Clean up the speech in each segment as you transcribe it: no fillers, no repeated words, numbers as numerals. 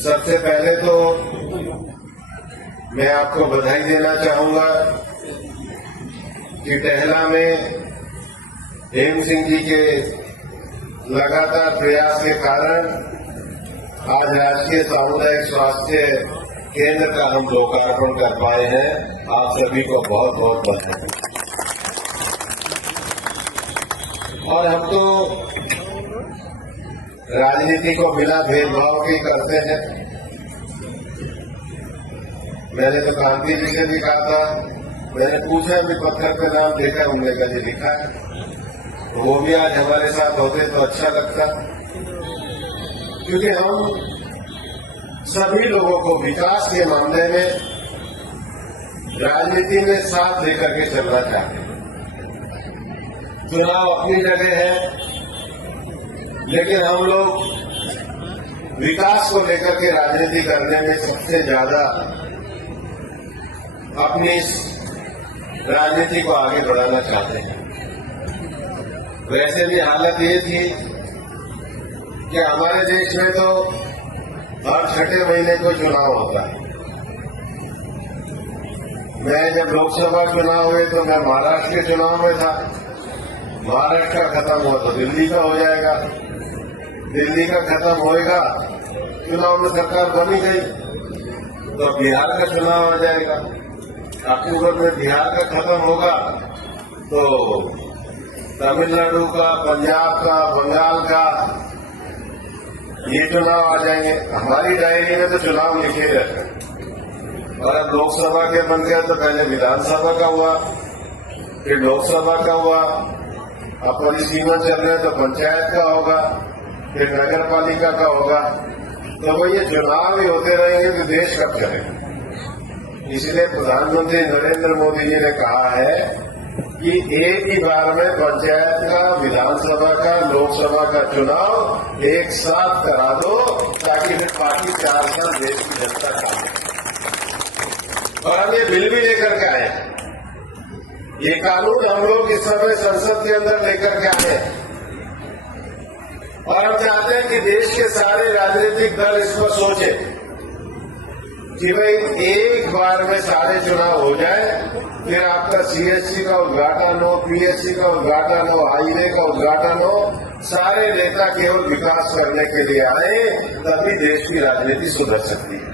सबसे पहले तो मैं आपको बधाई देना चाहूंगा कि टहला में हेम सिंह जी के लगातार प्रयास के कारण आज राष्ट्रीय सामुदायिक स्वास्थ्य केंद्र का हम लोकार्पण कर पाए हैं। आप सभी को बहुत बहुत बधाई। और हम तो राजनीति को बिना भेदभाव के करते हैं। मैंने तो गांधी जी से भी कहा था, मैंने पूछा भी पत्थर पे नाम देखा, उन्होंने कभी लिखा है, वो भी आज हमारे साथ होते तो अच्छा लगता, क्योंकि हम सभी लोगों को विकास के मामले में राजनीति में साथ लेकर के चलना चाहते हैं। चुनाव अपनी जगह है, लेकिन हम लोग विकास को लेकर के राजनीति करने में सबसे ज्यादा अपनी इस राजनीति को आगे बढ़ाना चाहते हैं। वैसे भी हालत ये थी कि हमारे देश में तो हर छठे महीने को चुनाव होता है। मैं जब लोकसभा चुनाव हुए तो मैं महाराष्ट्र के चुनाव में था। महाराष्ट्र का खत्म हुआ तो दिल्ली का हो जाएगा, दिल्ली का खत्म होएगा, चुनाव में सरकार बनी गई तो बिहार का चुनाव आ जाएगा। अक्टूबर में बिहार का खत्म होगा तो तमिलनाडु का, पंजाब का, बंगाल का ये चुनाव आ जाएंगे। हमारी डायरी में तो चुनाव लिखे रहते हैं। और अब लोकसभा के बन गया तो पहले विधानसभा का हुआ, फिर लोकसभा का हुआ, अब परिसीमन चल रहे तो पंचायत का होगा, फिर नगर पालिका का होगा। तो वो ये चुनाव ही होते रहेंगे तो देश कब चलेगा। इसलिए प्रधानमंत्री नरेंद्र मोदी जी ने कहा है कि एक ही बार में पंचायत का, विधानसभा का, लोकसभा का चुनाव एक साथ करा दो, ताकि फिर पार्टी 4 साल देश की जनता काम। और हम ये बिल भी लेकर के आए, ये कानून हम लोग इस समय संसद के अंदर लेकर के आए और हम चाहते हैं कि देश के सारे राजनीतिक दल इस पर सोचे कि भाई एक बार में सारे चुनाव हो जाए, फिर आपका सीएससी का उद्घाटन हो, पीएससी का उद्घाटन हो, हाईवे का उद्घाटन हो, सारे नेता केवल विकास करने के लिए आए, तभी देश की राजनीति सुधर सकती है।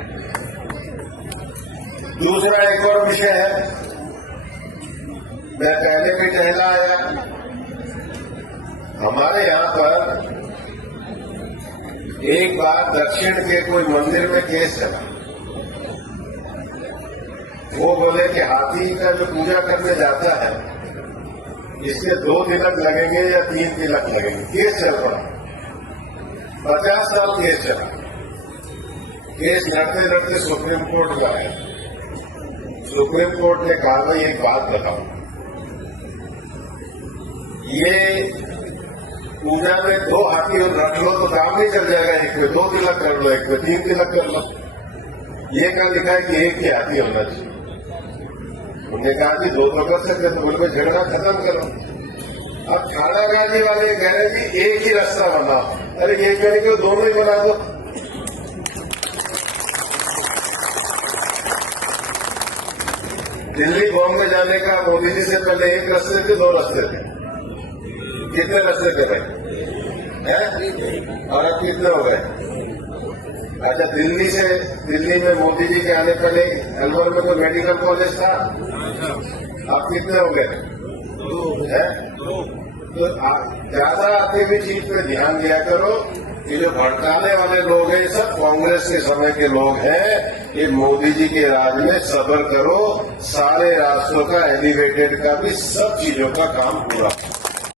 दूसरा एक और विषय है, मैं पहले भी टहला आया, हमारे यहां पर एक बार दक्षिण के कोई मंदिर में केस चला। वो बोले कि हाथी का जो पूजा करने जाता है इसके 2 तिलक लगेंगे या 3 तिलक लगेंगे। केस चल पड़ा, 50 साल केस चला। केस लड़ते लड़ते सुप्रीम कोर्ट का है। सुप्रीम कोर्ट ने कहा भाई एक बात बताओ, ये पूजा में 2 हाथी और रख लो तो काम नहीं चल जाएगा, एक में 2 तिलक कर लो, एक में 3 तिलक कर लो। ये क्या लिखा है कि एक ही हाथी होना चाहिए। उन्होंने कहा कि 2 तो कर सकते, तो बोल में झगड़ा खत्म करो। अब थानागाजी वाले कह रहे कि एक ही रास्ता बनाओ। अरे ये कह रहे कि दोनों ही बना दो। दिल्ली बॉम्बे जाने का मोदी जी से पहले एक रास्ते थे, 2 रास्ते थे। कितने रास्ते थे भाई हैं? और अब कितने हो गए? अच्छा, दिल्ली में मोदी जी के आने पहले अलवर में तो मेडिकल कॉलेज था, अब कितने हो गए? 2। तो ज्यादा आते भी चीज पे ध्यान दिया करो। ये जो भड़काने वाले लोग हैं, ये सब कांग्रेस के समय के लोग हैं। ये मोदी जी के राज में सब्र करो, सारे रास्तों का, एलिवेटेड का भी, सब चीजों का काम पूरा